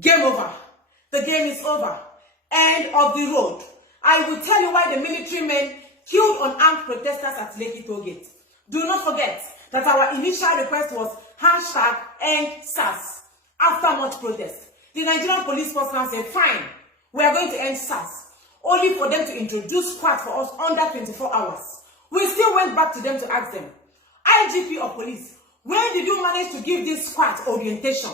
Game over. The game is over. End of the road. I will tell you why the military men killed unarmed protesters at Lekki toll gate. Do not forget that our initial request was #EndSARS. After much protest, the Nigerian police force now said, fine, we are going to end SARS, only for them to introduce squad for us under 24 hours. We still went back to them to ask them, IGP of police, when did you manage to give this squad orientation?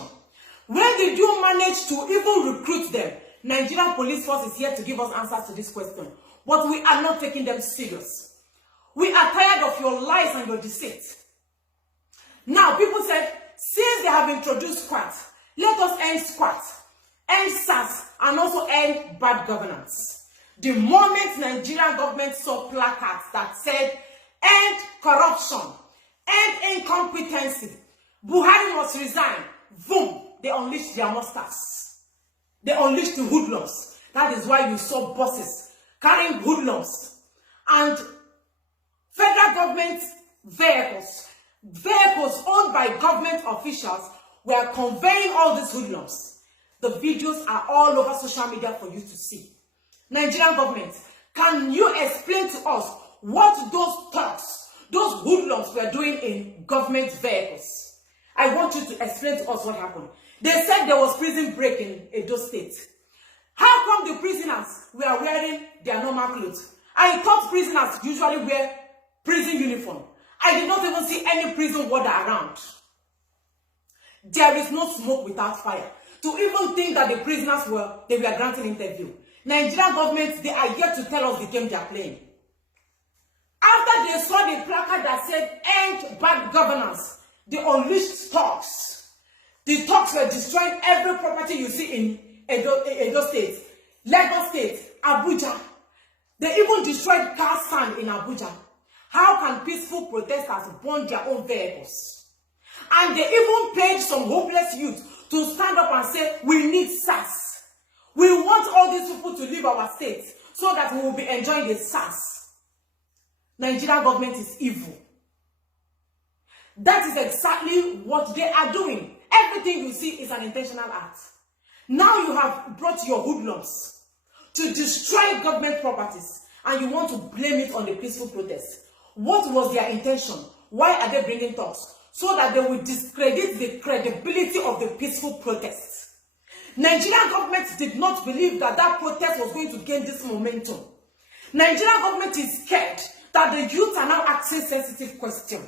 When did you manage to even recruit them? Nigerian police force is here to give us answers to this question, but we are not taking them serious. We are tired of your lies and your deceit. Now, people said, since they have introduced squad, let us end squad, end SARS, and also end bad governance. The moment Nigerian government saw placards that said, end corruption, end incompetency, Buhari must resign, boom, they unleashed their monsters. They unleashed the hoodlums. That is why you saw buses carrying hoodlums and federal government vehicles owned by government officials were conveying all these hoodlums. The videos are all over social media for you to see. Nigerian government, can you explain to us what those thugs, those hoodlums were doing in government vehicles? I want you to explain to us what happened. They said there was prison break in Edo State. How come the prisoners were wearing their normal clothes? I thought prisoners usually wear prison uniform. I did not even see any prison warder around. There is no smoke without fire. To even think that the prisoners were granting interview. Nigerian government, they are yet to tell us the game they are playing. After they saw the placard that said end bad governance, they unleashed thugs. The thugs were destroying every property you see in Edo State, Lagos State, Abuja. They even destroyed car stand in Abuja. How can peaceful protesters burn their own vehicles? And they even paid some hopeless youth to stand up and say, we need SARS. We want all these people to leave our state so that we will be enjoying the SARS. Nigerian government is evil. That is exactly what they are doing. Everything you see is an intentional act. Now you have brought your hoodlums to destroy government properties and you want to blame it on the peaceful protest. What was their intention? Why are they bringing talks? So that they will discredit the credibility of the peaceful protests. Nigerian government did not believe that that protest was going to gain this momentum. Nigerian government is scared that the youth are now asking sensitive questions.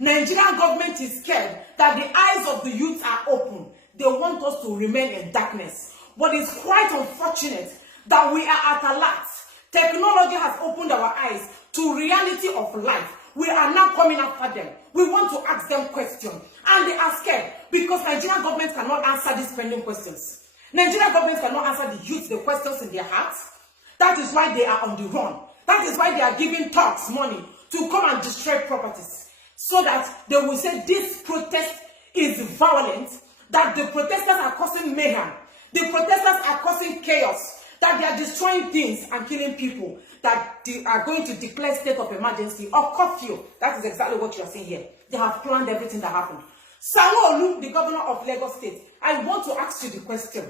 Nigerian government is scared that the eyes of the youth are open. They want us to remain in darkness. But it's quite unfortunate that we are at a lot. Technology has opened our eyes to reality of life. We are now coming after them. We want to ask them questions. And they are scared because Nigerian government cannot answer these pending questions. Nigerian government cannot answer the youth the questions in their hearts. That is why they are on the run. That is why they are giving thugs money to come and destroy properties. So that they will say this protest is violent, that the protesters are causing mayhem, the protesters are causing chaos, that they are destroying things and killing people, that they are going to declare state of emergency or curfew. That is exactly what you are seeing here. They have planned everything that happened. Sanwo-Olu, the governor of Lagos State, I want to ask you the question.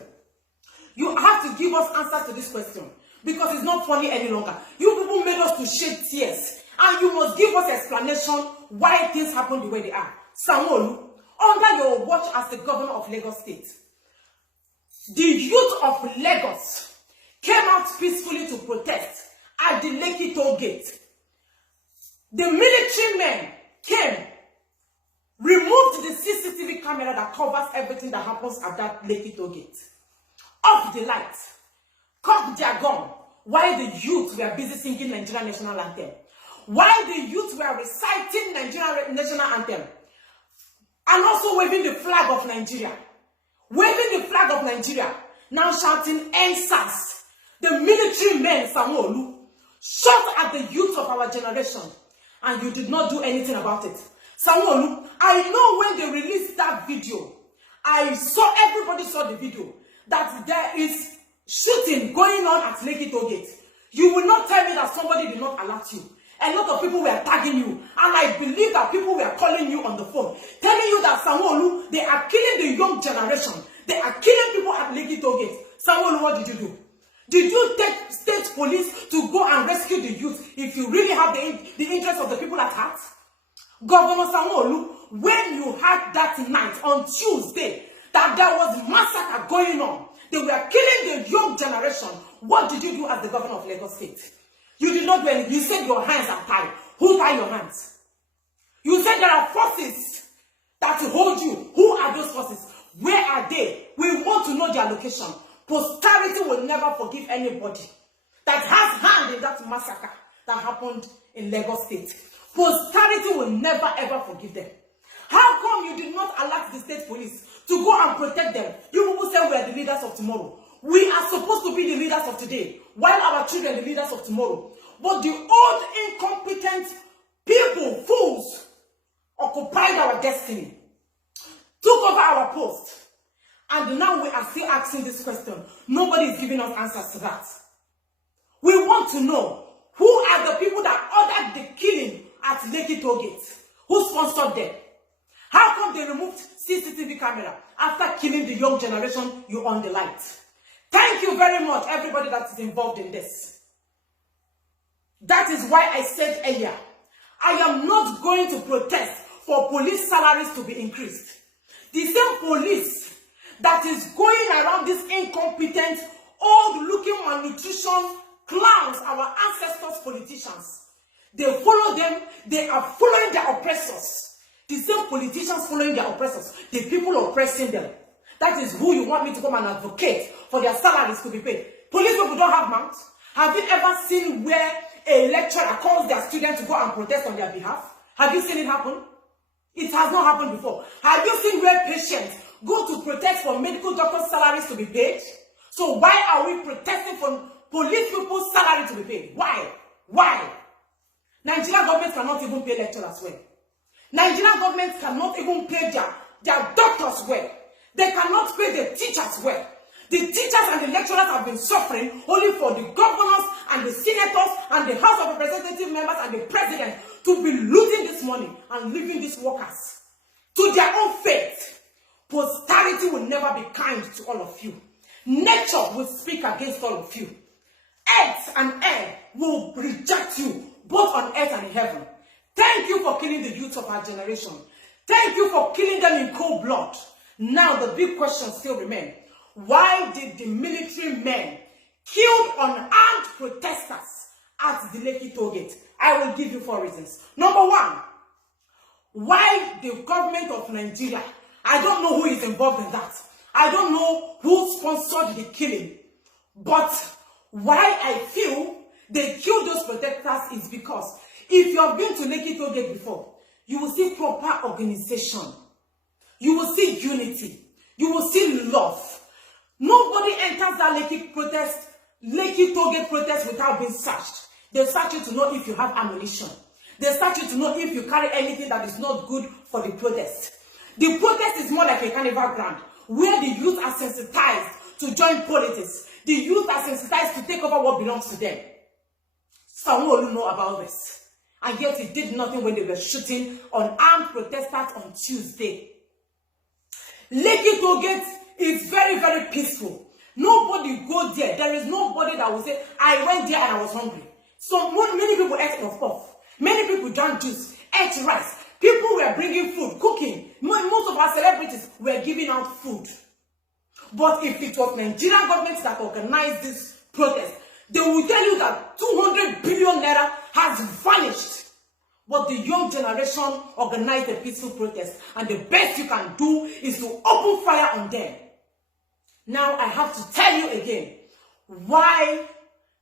You have to give us answers to this question because it's not funny any longer. You people made us to shed tears. And you must give us explanation why things happen the way they are. Sanwo-Olu, under your watch as the governor of Lagos State, the youth of Lagos came out peacefully to protest at the Lekki toll gate. The military men came, removed the CCTV camera that covers everything that happens at that Lekki toll gate, off the lights, cocked their gun while the youth were busy singing Nigerian national anthem. While the youth were reciting Nigerian national anthem and also waving the flag of Nigeria. Waving the flag of Nigeria, now shouting end SARS. The military men, Sanwo-Olu, shot at the youth of our generation and you did not do anything about it. Sanwo-Olu, I know when they released that video, everybody saw the video, that there is shooting going on at Lekki toll gate. You will not tell me that somebody did not alert you. A lot of people were tagging you, and I believe that people were calling you on the phone, telling you that Sanwo-Olu, they are killing the young generation. They are killing people at at Lekki toll gate, Sanwo-Olu, what did you do? Did you take state police to go and rescue the youth if you really have the interest of the people at heart? Governor Sanwo-Olu, when you had that night on Tuesday that there was massacre going on, they were killing the young generation, what did you do as the governor of Lagos State? You did not do anything. You said your hands are tied. Who tied your hands? You said there are forces that hold you. Who are those forces? Where are they? We want to know their location. Posterity will never forgive anybody that has hand in that massacre that happened in Lagos State. Posterity will never ever forgive them. How come you did not alert the state police to go and protect them? You people say we are the leaders of tomorrow. We are supposed to be the leaders of today, while our children are the leaders of tomorrow. But the old, incompetent people, fools, occupied our destiny, took over our post. And now we are still asking this question. Nobody is giving us answers to that. We want to know, who are the people that ordered the killing at Lekki toll gate? Who sponsored them? How come they removed CCTV camera after killing the young generation you on the light? Thank you very much, everybody that is involved in this. That is why I said earlier, I am not going to protest for police salaries to be increased. The same police that is going around these incompetent, old-looking malnutrition clowns, our ancestors politicians. They follow them, they are following their oppressors. The same politicians following their oppressors, the people oppressing them. That is who you want me to come and advocate for their salaries to be paid. Police people don't have mouths. Have you ever seen where a lecturer calls their student to go and protest on their behalf? Have you seen it happen? It has not happened before. Have you seen where patients go to protest for medical doctors' salaries to be paid? So why are we protesting for police people's salary to be paid? Why? Why? Nigerian government cannot even pay lecturers well. Nigerian government cannot even pay their doctors well. They cannot pay the teachers well. The teachers and the lecturers have been suffering only for the governors and the senators and the House of Representative members and the president to be losing this money and leaving these workers to their own fate. Posterity will never be kind to all of you. Nature will speak against all of you. Earth and air will reject you, both on earth and in heaven. Thank you for killing the youth of our generation. Thank you for killing them in cold blood. Now the big question still remains. Why did the military men kill unarmed protesters at the Lekki toll gate? I will give you 4 reasons. Number 1, why the government of Nigeria, I don't know who is involved in that. I don't know who sponsored the killing. But why I feel they killed those protesters is because if you have been to Lekki toll gate before, you will see proper organization. You will see unity. You will see love. Nobody enters that Lekki toll gate protest without being searched. They search you to know if you have ammunition. They search you to know if you carry anything that is not good for the protest. The protest is more like a carnival ground where the youth are sensitized to join politics. The youth are sensitized to take over what belongs to them. Sanwo-Olu know about this. And yet he did nothing when they were shooting unarmed protesters on Tuesday. Lekki toll gate is very, very peaceful. Nobody go there. There is nobody that will say, I went there and I was hungry. So many people ate puff. Many people drank juice, ate rice. People were bringing food, cooking. Most of our celebrities were giving out food. But if it was Nigerian government that organized this protest, they will tell you that 200 billion naira has vanished. But the young generation organized a peaceful protest, and the best you can do is to open fire on them. Now I have to tell you again why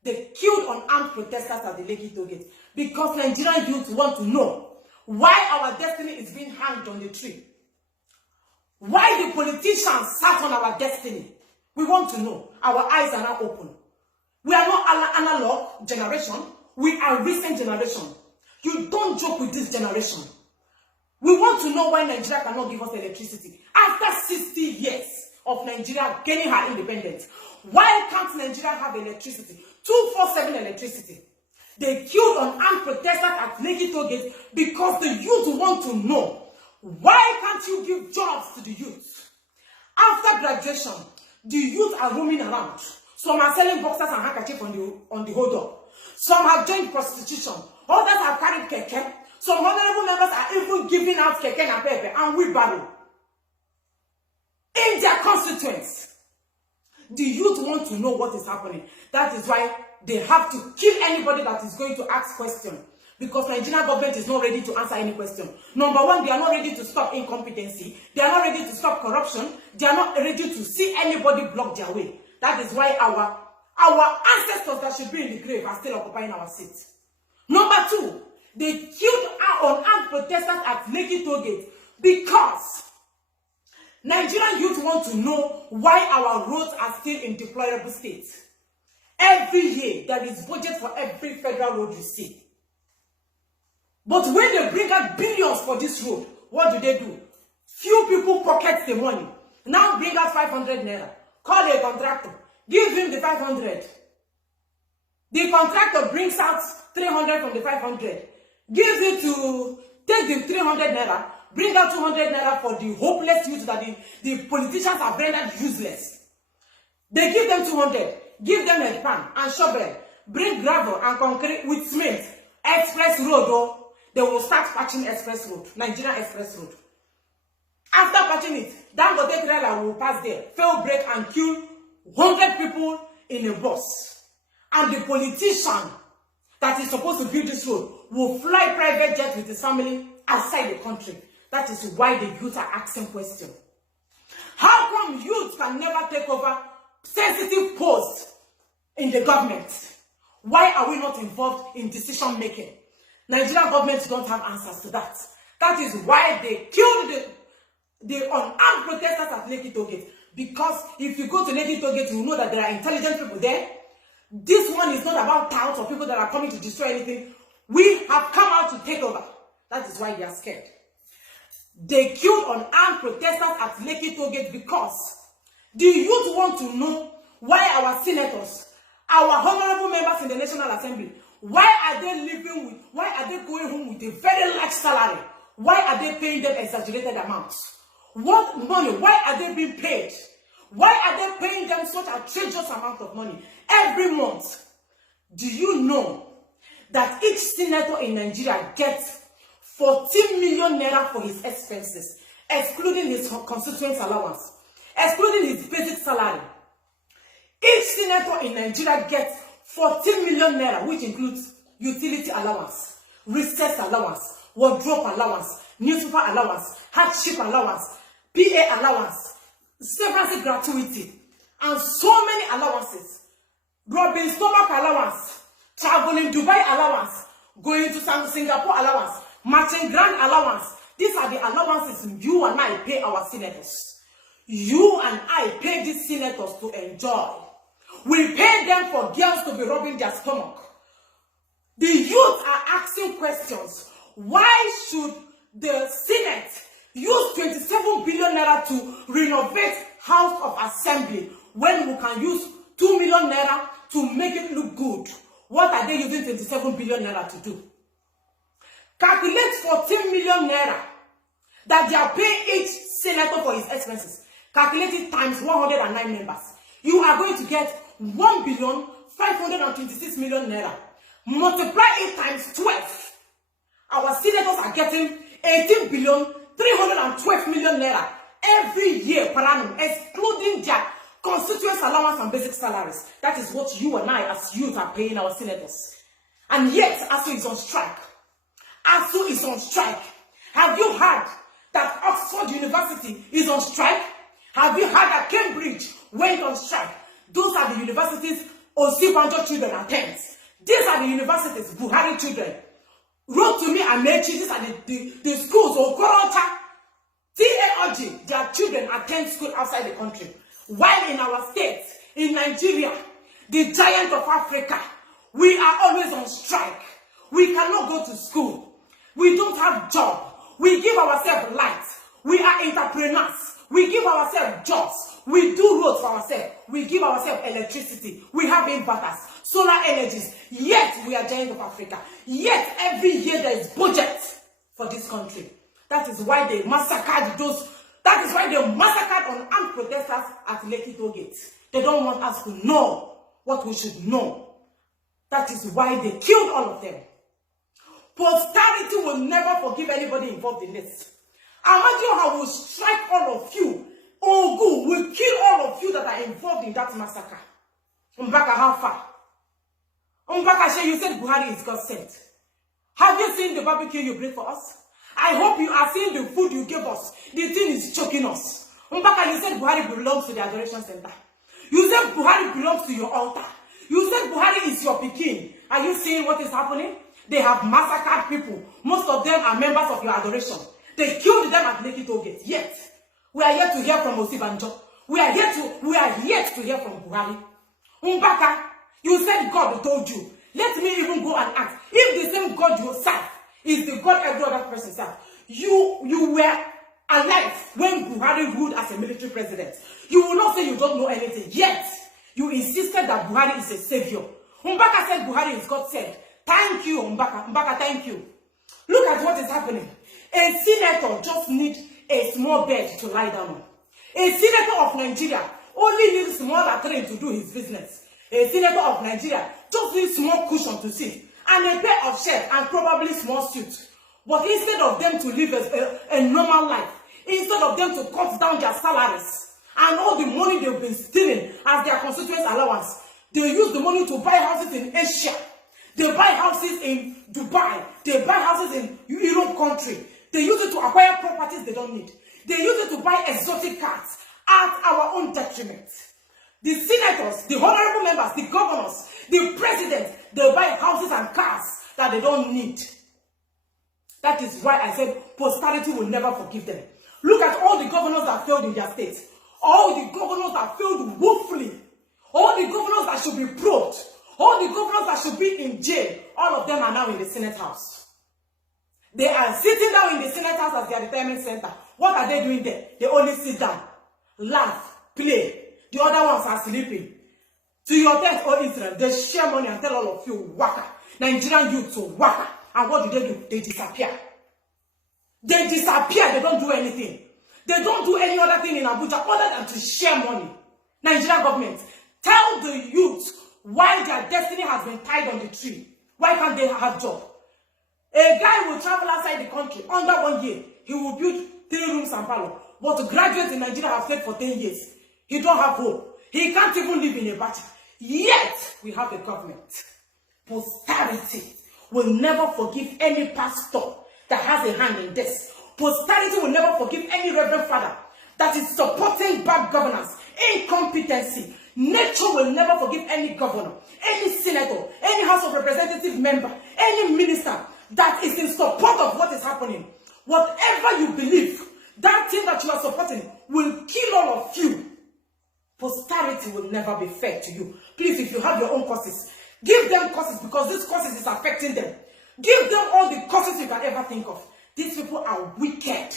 they killed unarmed protesters at the Lekki toll gate. Because Nigerian youth want to know why our destiny is being hanged on the tree. Why the politicians sat on our destiny. We want to know. Our eyes are now open. We are not analog generation. We are recent generation. You don't joke with this generation. We want to know why Nigeria cannot give us electricity. After 60 years of Nigeria gaining her independence, why can't Nigeria have electricity? 24/7 electricity. They killed unarmed protesters at Lekki toll gate because the youth want to know, why can't you give jobs to the youth? After graduation, The youth are roaming around. Some are selling boxers and handkerchiefs on the hold up. Some have joined prostitution. Others have carried keke. Some honorable members are even giving out keke and pepe and wheelbarrow in their constituents. The youth want to know what is happening. That is why they have to kill anybody that is going to ask questions. Because Nigerian government is not ready to answer any question. Number one, they are not ready to stop incompetency. They are not ready to stop corruption. They are not ready to see anybody block their way. That is why our ancestors that should be in the grave are still occupying our seats. Number two, they killed unarmed protesters at Lekki toll gate because Nigerian youth want to know why our roads are still in deplorable state. Every year, there is budget for every federal road you see. But when they bring out billions for this road, what do? Few people pocket the money. Now bring out 500 naira. Call a contractor. Give him the 500. The contractor brings out 300 from the 500. Gives it to, take the 300 naira, bring out 200 naira for the hopeless youth that the politicians have rendered useless. They give them 200. Give them a pan and shovel. Bring gravel and concrete with cement. Express road, oh. They will start patching express road, Nigerian express road. After patching it, Dangote trailer will pass there, fail break and kill 100 people in a bus. And the politician that is supposed to build this road will fly private jet with his family outside the country. That is why the youth are asking questions. How come youth can never take over sensitive posts in the government? Why are we not involved in decision making? Nigerian government don't have answers to that. That is why they killed the unarmed protesters at Lekki toll gate. Because if you go to Lekki toll gate, you know that there are intelligent people there. This one is not about touts or people that are coming to destroy anything. We have come out to take over. That is why they are scared. They killed unarmed protesters at Lekki toll gate because the youth want to know why our senators, our honorable members in the National Assembly, why are they going home with a very large salary? Why are they paying them exaggerated amounts? What money? Why are they being paid? Why are they paying them such a outrageous amount of money every month? Do you know that each senator in Nigeria gets 14 million naira for his expenses, excluding his constituent allowance, excluding his basic salary? Each senator in Nigeria gets 14 million naira, which includes utility allowance, recess allowance, wardrobe allowance, newspaper allowance, hardship allowance, PA allowance, severance gratuity, and so many allowances. Rubbing stomach allowance, traveling Dubai allowance, going to Singapore allowance, matching grant allowance. These are the allowances you and I pay our senators. You and I pay these senators to enjoy. We pay them for girls to be rubbing their stomach. The youth are asking questions. Why should the Senate use 27 billion naira to renovate House of Assembly when we can use 2 million naira to make it look good? What are they using 27 billion naira to do? Calculate 14 million naira that they are paying each senator for his expenses. Calculate it times 109 members. You are going to get 1,526 million naira. Multiply it times 12. Our senators are getting 18,312 million naira every year per annum, excluding their constituent allowance and basic salaries. That is what you and I as youth are paying our senators. And yet, ASU is on strike. ASU is on strike. Have you heard that Oxford University is on strike? Have you heard that Cambridge went on strike? Those are the universities Osibanjo children attend. These are the universities Buhari children. Wrote to me Amechi, these are the schools Okorocha, TAOG, their children attend school outside the country. While in our state, in Nigeria, the giant of Africa, we are always on strike. We cannot go to school. We don't have job. We give ourselves light. We are entrepreneurs. We give ourselves jobs. We do roads for ourselves. We give ourselves electricity. We have inverters, solar energies. Yet we are giant of Africa. Yet every year there is budget for this country. That is why they massacred those That is why they massacred unarmed protesters at Lekki toll gate. They don't want us to know what we should know. That is why they killed all of them. Posterity will never forgive anybody involved in this. Amadioha will strike all of you. Ogu will kill all of you that are involved in that massacre. Mbaka, how far? Mbaka, you said Buhari is God sent. Have you seen the barbecue you bring for us? I hope you are seeing the food you gave us. The thing is choking us. Mbaka, you said Buhari belongs to the adoration center. You said Buhari belongs to your altar. You said Buhari is your Pekin. Are you seeing what is happening? They have massacred people. Most of them are members of your adoration. They killed them at Lekki toll gate. Yet, we are yet to hear from Osibanjo. We are yet to hear from Buhari. Mbaka, you said God told you. Let me even go and ask. If the same God you serve is the God every other person serves, you were alive when Buhari ruled as a military president. You will not say you don't know anything. Yet, you insisted that Buhari is a savior. Mbaka said Buhari is God sent. Thank you, Mbaka. Mbaka, thank you. Look at what is happening. A senator just needs a small bed to lie down on. A senator of Nigeria only needs smaller train to do his business. A senator of Nigeria just needs small cushion to sit and a pair of shirts and probably small suit. But instead of them to live a normal life, instead of them to cut down their salaries and all the money they've been stealing as their constituent allowance, they use the money to buy houses in Asia. They buy houses in Dubai. They buy houses in Europe country. They use it to acquire properties they don't need. They use it to buy exotic cars at our own detriment. The senators, the honorable members, the governors, the president, they buy houses and cars that they don't need. That is why I said posterity will never forgive them. Look at all the governors that failed in their states. All the governors that failed woefully. All the governors that should be probed. All the governors that should be in jail. All of them are now in the Senate House. They are sitting down in the Senate House as their retirement center. What are they doing there? They only sit down, laugh, play. The other ones are sleeping. To your death, oh Israel, they share money and tell all of you, waka. Nigerian youth to waka. And what do? They disappear. They disappear. They don't do anything. They don't do any other thing in Abuja other than to share money. Nigerian government, tell the youth why their destiny has been tied on the tree. Why can't they have job? A guy will travel outside the country under 1 year. He will build 3 rooms and parlor. But graduates in Nigeria have stayed for 10 years. He don't have hope. He can't even live in a battle. Yet, we have a government. Posterity will never forgive any pastor that has a hand in this. Posterity will never forgive any reverend father that is supporting bad governance, incompetency. Nature will never forgive any governor, any senator, any House of Representative member, any minister that is in support of what is happening. Whatever you believe, that thing that you are supporting will kill all of you. Posterity will never be fair to you. Please, if you have your own causes, give them causes because this causes is affecting them. Give them all the causes you can ever think of. These people are wicked.